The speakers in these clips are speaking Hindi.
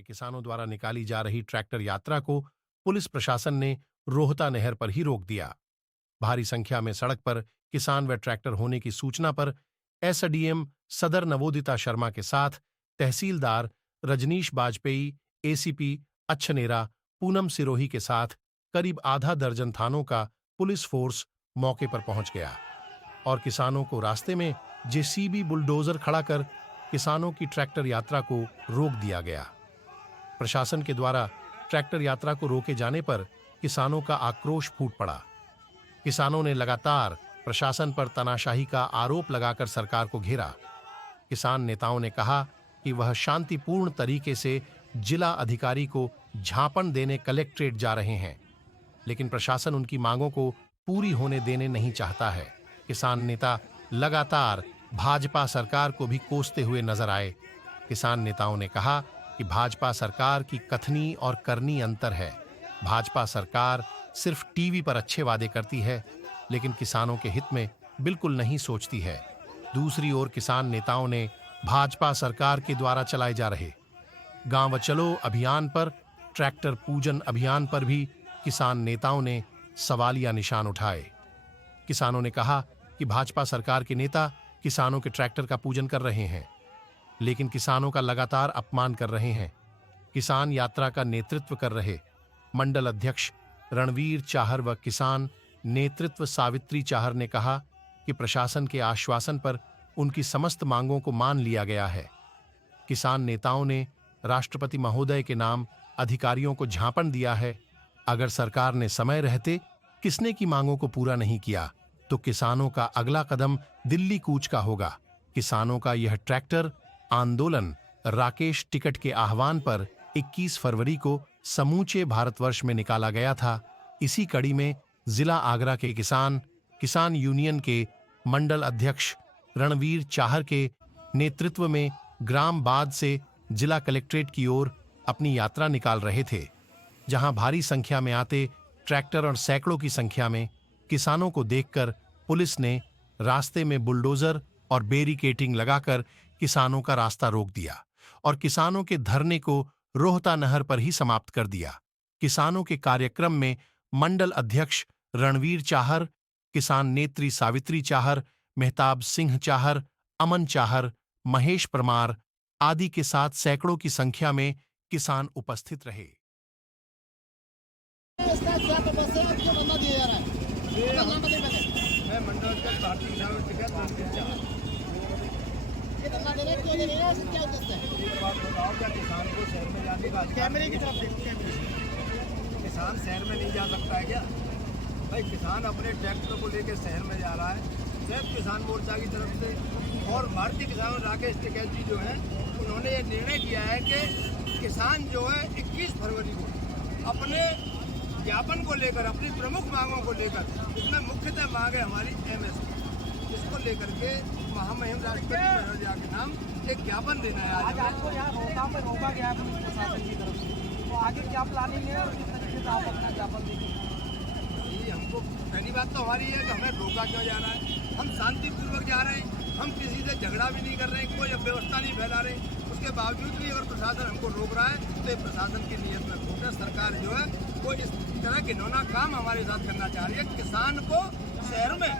के किसानों द्वारा निकाली जा रही ट्रैक्टर यात्रा को पुलिस प्रशासन ने रोहता नहर पर ही रोक दिया। भारी संख्या में सड़क पर किसान व ट्रैक्टर होने की सूचना पर एसडीएम सदर नवोदिता शर्मा के साथ तहसीलदार रजनीश बाजपेयी, एसीपी अच्छनेरा पूनम सिरोही के साथ करीब आधा दर्जन थानों का पुलिस फोर्स मौके पर पहुंच गया और किसानों को रास्ते में जेसीबी बुलडोजर खड़ा कर किसानों की ट्रैक्टर यात्रा को रोक दिया गया। प्रशासन के द्वारा ट्रैक्टर यात्रा को रोके जाने पर किसानों का आक्रोश फूट पड़ा। किसानों ने लगातार प्रशासन पर तानाशाही का आरोप लगाकर सरकार को घेरा। किसान नेताओं ने कहा कि वह शांतिपूर्ण तरीके से जिला अधिकारी को झापन देने कलेक्ट्रेट जा रहे हैं, लेकिन प्रशासन उनकी मांगों को पूरी होने देने नहीं चाहता है। किसान नेता लगातार भाजपा सरकार को भी कोसते हुए नजर आए। किसान नेताओं ने कहा कि भाजपा सरकार की कथनी और करनी अंतर है। भाजपा सरकार सिर्फ टीवी पर अच्छे वादे करती है, लेकिन किसानों के हित में बिल्कुल नहीं सोचती है। दूसरी ओर किसान नेताओं ने भाजपा सरकार के द्वारा चलाए जा रहे गांव चलो अभियान पर, ट्रैक्टर पूजन अभियान पर भी किसान नेताओं ने सवालिया निशान उठाए। किसानों ने कहा कि भाजपा सरकार के नेता किसानों के ट्रैक्टर का पूजन कर रहे हैं, लेकिन किसानों का लगातार अपमान कर रहे हैं। किसान यात्रा का नेतृत्व कर रहे मंडल अध्यक्ष रणवीर चाहर व किसान नेतृत्व सावित्री चाहर ने कहा कि प्रशासन के आश्वासन पर उनकी समस्त मांगों को मान लिया गया है। किसान नेताओं ने राष्ट्रपति महोदय के नाम अधिकारियों को झापन दिया है। अगर सरकार ने समय रहते किसने की मांगों को पूरा नहीं किया तो किसानों का अगला कदम दिल्ली कूच का होगा। किसानों का यह ट्रैक्टर आंदोलन राकेश टिकट के आह्वान पर 21 फरवरी को समूचे भारतवर्ष में निकाला गया था। इसी कड़ी में जिला आगरा के किसान यूनियन के मंडल अध्यक्ष रणवीर चाहर के नेतृत्व में ग्राम बाद से जिला कलेक्ट्रेट की ओर अपनी यात्रा निकाल रहे थे, जहां भारी संख्या में आते ट्रैक्टर और सैकड़ों की संख्या में किसानों को देखकर पुलिस ने रास्ते में बुलडोजर और बैरिकेडिंग लगाकर किसानों का रास्ता रोक दिया और किसानों के धरने को रोहता नहर पर ही समाप्त कर दिया। किसानों के कार्यक्रम में मंडल अध्यक्ष रणवीर चाहर, किसान नेत्री सावित्री चाहर, मेहताब सिंह चाहर, अमन चाहर, महेश परमार आदि के साथ सैकड़ों की संख्या में किसान उपस्थित रहे। किसान शहर में नहीं जा सकता है क्या भाई? किसान अपने ट्रैक्टर को लेकर शहर में जा रहा है। सिर्फ किसान मोर्चा की तरफ से और भारतीय किसान राकेश टिकैत जी जो है उन्होंने ये निर्णय किया है कि किसान जो है 21 फरवरी को अपने ज्ञापन को लेकर, अपनी प्रमुख मांगों को लेकर, इसमें मुख्यतः मांग है हमारी एमएसपी, इसको लेकर के महामहिम राष्ट्रपति महोदया के नाम एक ज्ञापन देना है। आज आपको यहाँ रोहता पे रोका गया है प्रशासन की तरफ से, तो आगे क्या प्लानिंग है और किस तरीके से आप अपना ज्ञापन देंगे? हमको पहली बात तो हमारी है कि हमें रोका क्यों जा रहा है? हम शांतिपूर्वक जा रहे हैं, हम किसी से झगड़ा भी नहीं कर रहे हैं, कोई व्यवस्था नहीं फैला रहे। उसके बावजूद भी अगर प्रशासन हमको रोक रहा है तो ये प्रशासन की नीयत में खोट है। सरकार जो है वो इस तरह के घिनौना काम हमारे साथ करना चाह रही है। किसान को शहर में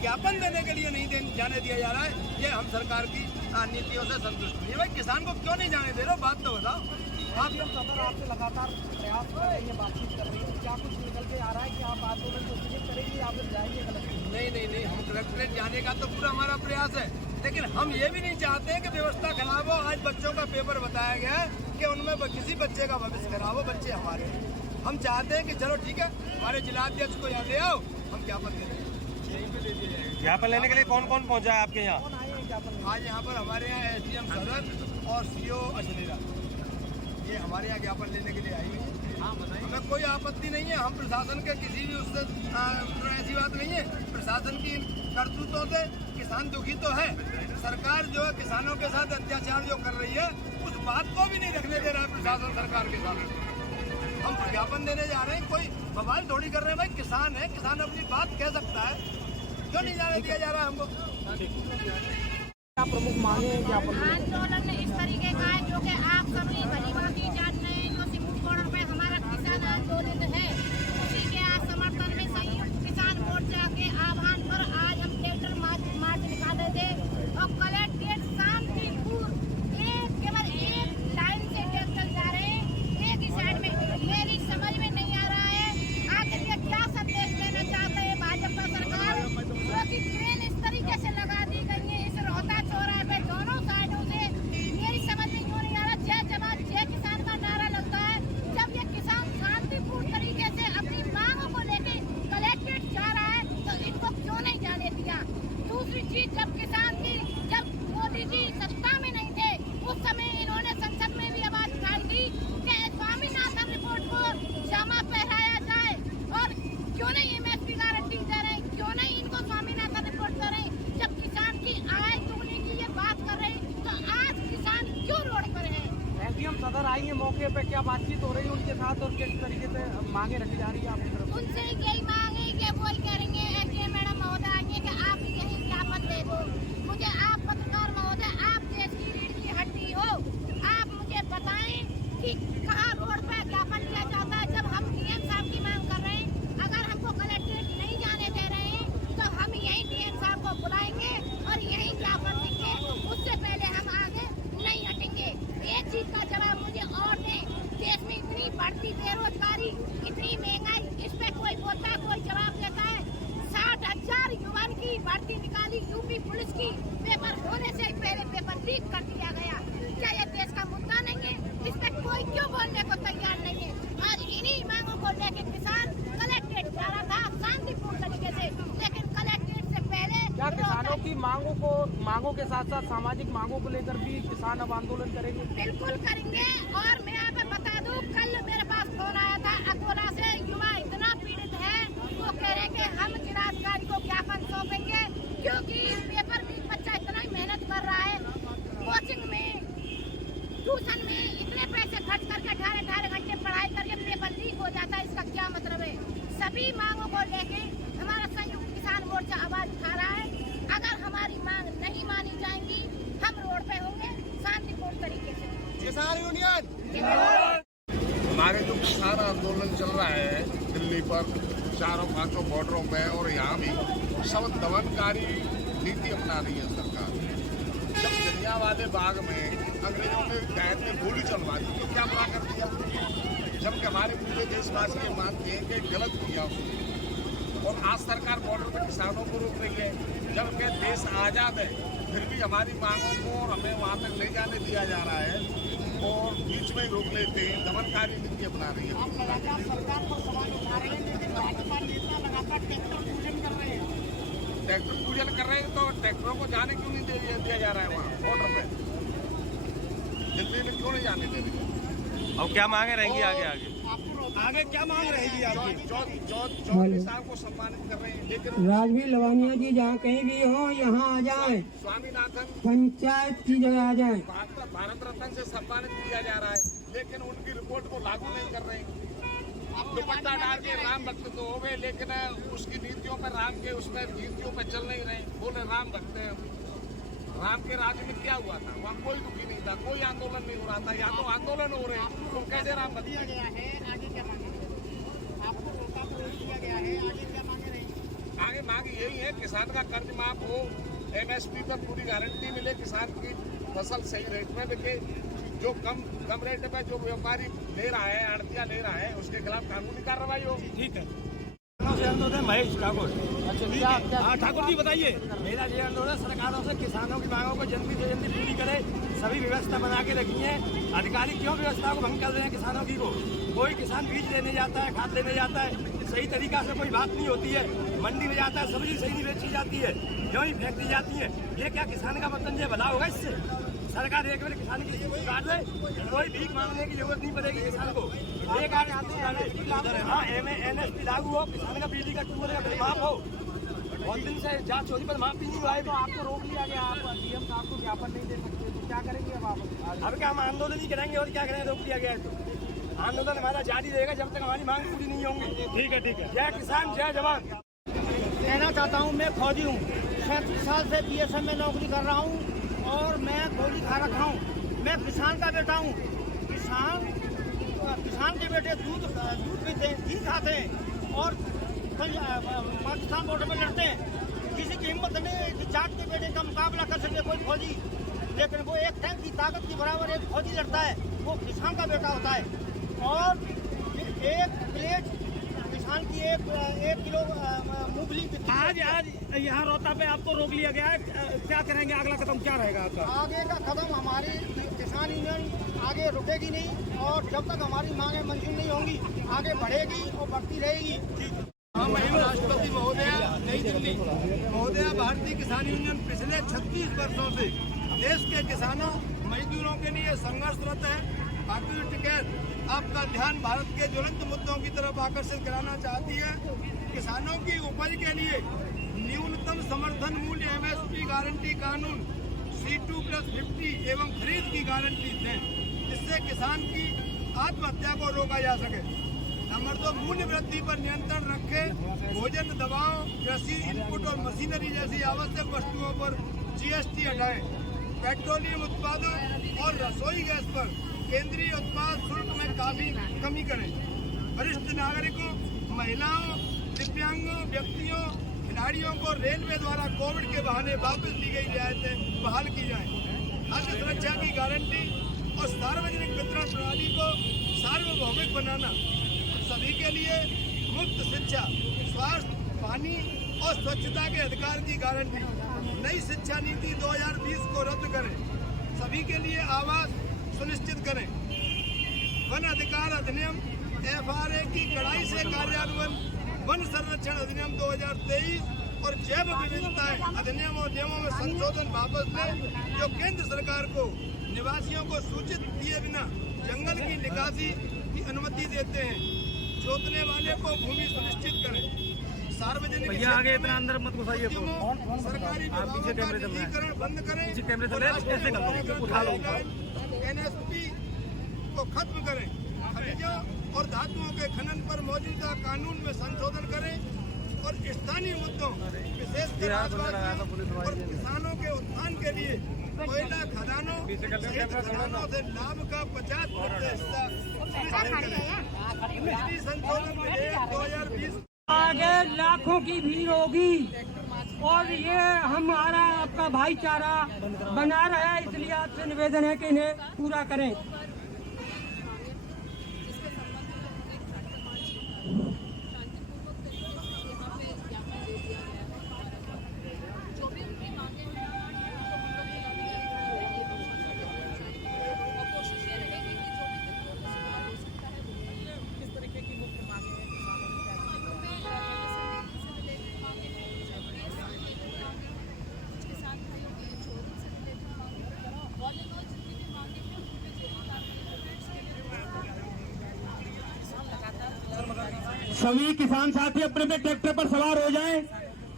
ज्ञापन देने के लिए नहीं जाने दिया जा रहा है। ये हम सरकार की नीतियों से संतुष्ट नहीं है। भाई किसान को क्यों नहीं जाने दे रहे हो, बात तो बताओ। आप जब सदर आपसे लगातार प्रयास कर रहे हैं, बातचीत कर रहे हैं, क्या कुछ निकल के आ रहा है कि आप आंदोलन को विजिट करेंगे या फिर जाएंगे कलेक्ट्रेट? नहीं, हम कलेक्ट्रेट जाने का तो पूरा हमारा प्रयास है, लेकिन हम ये भी नहीं चाहते हैं कि व्यवस्था खराब हो। आज बच्चों का पेपर बताया गया है कि उनमें किसी बच्चे का भविष्य खराब हो, बच्चे हमारे हैं। हम चाहते हैं कि चलो ठीक है, हमारे जिलाध्यक्ष को यहाँ ले आओ, हम ज्ञापन दे रहे हैं, यहीं पे दे दिया जाएगा। ज्ञापन लेने के लिए कौन कौन पहुँचा है आपके यहाँ? आज यहाँ पर हमारे यहाँ एसडीएम सदर और सीओ अजमेरा ये हमारे यहाँ ज्ञापन लेने के लिए आई हुई है। हमें कोई आपत्ति नहीं है, हम प्रशासन के किसी भी उससे ऐसी बात नहीं है। प्रशासन की करतूतों से किसान दुखी तो है। सरकार जो है किसानों के साथ अत्याचार जो कर रही है उस बात को भी नहीं रखने दे रहा है प्रशासन सरकार के साथ। हम ज्ञापन देने जा रहे हैं, कोई बवाल थोड़ी कर रहे हैं। भाई किसान है, किसान अपनी बात कह सकता है, क्यों नहीं जाने दिया जा रहा है हमको? क्या प्रमुख मांगे हैं ज्ञापन में? आंदोलन इस तरीके का है जो कि आप सभी भलीभांति जान रहे हैं। जो सिमूट बॉर्डर पे हमारा किसान आंदोलन है, उसी के आज समर्थन में संयुक्त किसान मोर्चा के आह्वान पर आज हम ट्रैक्टर मार्च निकाले थे और कलेक्ट्रेट शांतिपूर्ण केवल एक लाइन से ट्रैक्टर जा रहे हैं, एक ही साइड में। मेरी समझ में नहीं आ रहा है आखिर ये क्या संदेश देना चाहते हैं भाजपा सरकार, जो कि ट्रेन इस तरीके से लगा दी गई है इस रोहता चौराहे पे दोनों साइडों से। मेरी समझ में क्यों नहीं आ रहा जय जवान जय किसान का नारा लगता है, जब ये किसान शांतिपूर्ण तरीके से अपनी मांगों को लेके कलेक्ट्रेट जा रहा है तो इनको क्यों नहीं जाने दिया। दूसरी चीज, जब मोदी जी सत्ता में नहीं थे उस समय इन्होंने संसद में भी आवाज उठाई थी कि स्वामीनाथन रिपोर्ट को जमा पहराया जाए, और क्यों नहीं एमएसपी गारंटी दे रहे, क्यों नहीं इनको स्वामीनाथन रिपोर्ट कर रहे। जब किसान की आय दुगने की ये बात कर रहे तो आज किसान क्यों रोड पर है। एसडीएम सदर आएंगे मौके पे, क्या बातचीत हो रही है उनके साथ और किस तरीके से मांगे रखी जा रही है आपकी तरफ? उनसे यही मांग है कि वो करेंगे एसडीएम मैडम महोदय आएंगे कि आप यही ज्ञापन दे दो मुझे। आप पत्रकार महोदय, आप देश की रीढ़ की हड्डी हो, आप मुझे बताएं कि कहाँ रोड पे ज्ञापन लिया जाता है। जब हम डीएम साहब की मांग कर रहे हैं, अगर हमको कलेक्ट्रेट नहीं जाने दे रहे हैं तो हम यही डीएम साहब को बुलाएंगे और यही ज्ञापन देंगे, उससे पहले हम आगे नहीं हटेंगे। एक चीज का जवाब मुझे और दें, देश में इतनी बढ़ती बेरोजगारी, इतनी महंगाई, इस पे कोई बोलता है, कोई जवाब देता है। 60,000 युवान की भर्ती निकाली यूपी पुलिस की, पेपर होने से पहले पेपर लीक कर दिया गया। क्या ये देश का मुद्दा नहीं है? इस पे कोई क्यों बोलने को तैयार नहीं है? आज इन्हीं मांगों को लेके किसान कलेक्ट्रेट जा रहा था शांतिपूर्ण तरीके से, लेकिन कलेक्ट्रेट से पहले क्या किसानों की मांगों के साथ साथ सामाजिक मांगों को लेकर भी किसान अब आंदोलन करेंगे? बिल्कुल करेंगे। और मैं यहाँ पे बता दूं, कल मेरे पास फोन आया था अकोला से, युवा इतना पीड़ित है, वो कह रहे कि हम जिलाधिकारी को ज्ञापन सौंपेंगे क्योंकि पेपर भी बच्चा इतना ही मेहनत कर रहा है, कोचिंग में ट्यूशन में इतने पैसे खर्च करके 18 घंटे पढ़ाई करके पेपर लीक हो जाता है। इसका क्या मतलब है? सभी मांगों को लेके हमारा संयुक्त किसान मोर्चा आवाज उठा रहा है। अगर हमारी मांग नहीं मानी जाएंगी, हम रोड पे होंगे शांतिपूर्ण तरीके से। किसान यूनियन हमारे जो किसान आंदोलन चल रहा है दिल्ली पर, 4-5 बॉर्डरों में और यहाँ भी, सब दमनकारी नीति अपना रही है सरकार। जब जलियांवाले बाग में अंग्रेजों के कैद में गोली चलवा दी तो क्या बुरा कर दिया, जबकि हमारे पूरे देशवासी ये मानते हैं कि गलत किया। और आज सरकार बॉर्डर पर किसानों को रोक रही है, जबकि देश आज़ाद है, फिर भी हमारी मांगों को और हमें वहाँ तक नहीं जाने दिया जा रहा है और बीच में रोक लेते हैं, दमनकारी नीति अपना रही है। आप लगातार सरकार पर सवाल उठा रहे हैं, लेकिन भाजपा नेता लगातार ट्रैक्टर पूजन कर रहे हैं। ट्रैक्टर पूजन कर रहे हैं तो ट्रैक्टरों को जाने क्यों नहीं दिया जा रहा है वहाँ बॉर्डर पे? दिल्ली में क्यों नहीं जाने दे रही? और क्या मांगे रहेंगी आगे क्या मांग रहेगी आपकी? चौधरी साहब को सम्मानित कर रहे हैं, लेकिन राजवीर लवानिया जी जहाँ कहीं भी हो यहाँ आ जाएं, स्वामीनाथन पंचायत की जगह आ जाएं। भारत रत्न से सम्मानित किया जा रहा है, लेकिन उनकी रिपोर्ट को लागू नहीं कर रहे हैं। दुपट्टा डाल के राम भक्त तो हो गए, लेकिन उसकी नीतियों पर, राम के उसमें नीतियों पर चल नहीं रहे। बोले राम भक्त हैं। राम के राज्य में क्या हुआ था? वहाँ कोई दुखी नहीं था, कोई आंदोलन नहीं हो रहा था। या तो आंदोलन हो रहे हैं तो कैसे राम भक्त दिया गया है, आगे क्या मांगे? आपको रोका प्रवेश दिया गया है, आगे क्या मांगे रहेंगे? आगे मांग यही है, किसान का कर्ज माफ हो, एमएसपी पर पूरी गारंटी मिले, किसान की फसल सही रेट में बिके, जो कम रेट पे जो व्यापारी ले रहा है, आड़तिया ले रहा है, उसके खिलाफ कानूनी कार्रवाई हो। ठीक है। महेश ठाकुर। हाँ ठाकुर जी बताइए। मेरा ये अनुरोध है, सरकारों से किसानों की मांगों को जल्दी से जल्दी पूरी करे, सभी व्यवस्था बना के रखी है। अधिकारी क्यों व्यवस्था को भंग कर रहे हैं किसानों की को? कोई किसान बीज लेने जाता है, खाद लेने जाता है, सही तरीका से कोई बात नहीं होती है। मंडी में जाता है, सब्जी सही नहीं बेची जाती है, जो ही फेंक दी जाती है। ये क्या किसान का मतलब ये भला होगा? इससे सरकार एक बार किसान की स्थिति सुधार दे, कोई भीख मांगने की जरूरत नहीं पड़ेगी किसान को। एक आगे हाँ NSP लागू हो, किसान का बिजली का टूबल का बिल माफ हो। बहुत दिन से जांच होती पर माफी नहीं हुआ है, तो आपको रोक लिया गया। आप डीएम साहब को ज्ञापन नहीं दे सकते, तो क्या करेंगे अब आप? अब क्या हम आंदोलन ही करेंगे और क्या करेंगे? रोक लिया गया है तो आंदोलन हमारा जारी रहेगा जब तक हमारी मांग पूरी नहीं होंगी। ठीक है, ठीक है। जय किसान जय जवान। कहना चाहता हूँ, मैं फौजी हूँ, 37 साल से BSF में नौकरी कर रहा हूँ और मैं गोली खा रखा हूँ। मैं किसान का बेटा हूँ। किसान के बेटे दूध पीते हैं, घी खाते हैं और पाकिस्तान बॉर्डर में लड़ते हैं। किसी की हिम्मत नहीं है कि जाट के बेटे का मुकाबला कर सके कोई फौजी, लेकिन वो एक टैंक की ताकत के बराबर एक फौजी लड़ता है, वो किसान का बेटा होता है। और एक प्लेट किसान की एक किलो मूंगफली आज यहाँ रोहता पे आपको रोक लिया गया है, क्या करेंगे? अगला कदम क्या रहेगा आपका? आगे का कदम हमारी किसान यूनियन आगे रुकेगी नहीं और जब तक हमारी मांगें मंजूर नहीं होंगी आगे बढ़ेगी और बढ़ती रहेगी। महिम राष्ट्रपति महोदया, नई दिल्ली। महोदया, भारतीय किसान यूनियन पिछले 36 वर्षों से देश के किसानों मजदूरों के लिए संघर्षरत है। भारतीय टिकैत आपका ध्यान भारत के ज्वलंत मुद्दों की तरफ आकर्षित कराना चाहती है। किसानों की उपज के लिए न्यूनतम समर्थन मूल्य MSP गारंटी कानून C2+50 एवं खरीद की गारंटी दें, जिससे किसान की आत्महत्या को रोका जा सके। नंबर 2, मूल्य वृद्धि पर नियंत्रण रखें। भोजन, दवाओं, कृषि इनपुट और मशीनरी जैसी आवश्यक वस्तुओं पर GST हटाएं। पेट्रोलियम उत्पादों और रसोई गैस पर केंद्रीय उत्पाद शुल्क में काफी कमी करें। वरिष्ठ नागरिकों, महिलाओं, दिव्यांगों, व्यक्तियों, खिलाड़ियों को रेलवे द्वारा कोविड के बहाने वापस ली गई रियायतें बहाल की जाएं। खाद्य सुरक्षा की गारंटी और सार्वजनिक वितरण प्रणाली को सार्वभौमिक बनाना। सभी के लिए मुफ्त शिक्षा, स्वास्थ्य, पानी और स्वच्छता के अधिकार की गारंटी। नई शिक्षा नीति 2020 को रद्द करें। सभी के लिए आवास सुनिश्चित करें। वन अधिकार अधिनियम FRA की कड़ाई से कार्यान्वयन। वन संरक्षण अधिनियम 2023 और जैव विविधता अधिनियम और नियमों में संशोधन वापस लें, जो केंद्र सरकार को निवासियों को सूचित किए बिना जंगल की निकासी की अनुमति देते हैं। जोतने वाले को भूमि सुनिश्चित करें। सार्वजनिक आगे इतना अंदर मत घुसाइए। सरकारी विभागों का निजीकरण बंद करें। NSP को खत्म करें। खनिजों और धातुओं के खनन पर मौजूदा कानून में संशोधन करें और स्थानीय मुद्दों, विशेषकर आदिवासियों और किसानों के उत्थान के लिए कोयला खदानों से लाभ का 50% हिस्सा सुनिश्चित करें। बिजली संशोधन विधेयक 2020 आगे लाखों की भीड़ होगी और ये हमारा आपका भाईचारा बना रहा है, इसलिए आपसे निवेदन है कि इन्हें पूरा करें। सभी किसान साथी अपने अपने ट्रैक्टर पर सवार हो जाएं।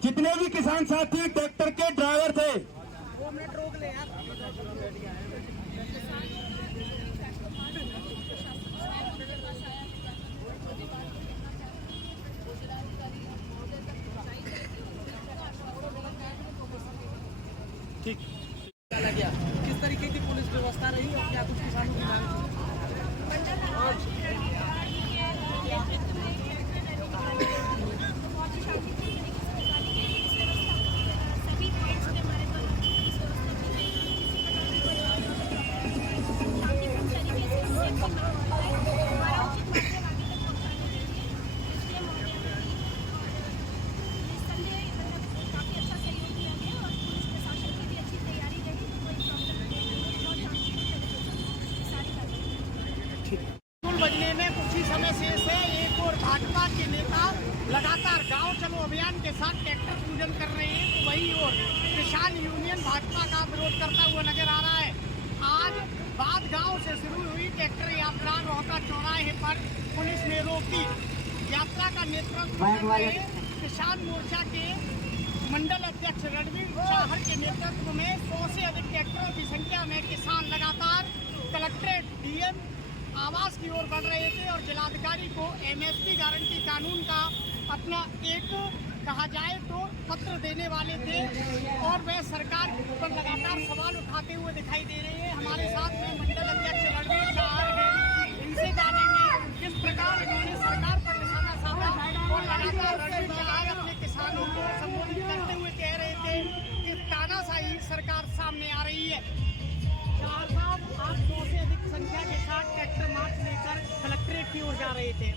जितने भी किसान साथी ट्रैक्टर के ड्राइवर थे, 2 मिनट रोक ले यार। ठीक। किस तरीके की पुलिस व्यवस्था रही और क्या कुछ किसानों की मांग थी? बजने में कुछ ही समय से एक और भाजपा के नेता लगातार गांव चलो अभियान के साथ ट्रैक्टर पूजन कर रहे हैं, तो वही और किसान यूनियन भाजपा का विरोध करता हुआ नजर आ रहा है। आज बाद गांव से शुरू हुई ट्रैक्टर यात्रा रोहता चौराहे पर पुलिस ने रोकी। यात्रा का नेतृत्व कर रहे किसान मोर्चा के मंडल अध्यक्ष रणवीर चाहर के नेतृत्व में 100 से अधिक ट्रैक्टरों की संख्या में किसान लगातार कलेक्ट्रेट DM आवास की ओर बढ़ रहे थे और जिलाधिकारी को MSP गारंटी कानून का अपना एक कहा जाए तो पत्र देने वाले थे और वे सरकार पर लगातार सवाल उठाते दिखाई दे रही है। हमारे साथ में मंडल अध्यक्ष रणवीर शाह हैं, इनसे जानेंगे किस प्रकार इन्होंने सरकार पर निशाना साधा और लगातार रणवीर शाह अपने किसानों को संबोधित करते हुए कह रहे थे कि तानाशाही सरकार सामने आ रही है। शाह साहब, आप 2 से अधिक संख्या के साथ ट्रैक्टर मार्च लेकर कलेक्ट्रेट की ओर जा रहे थे।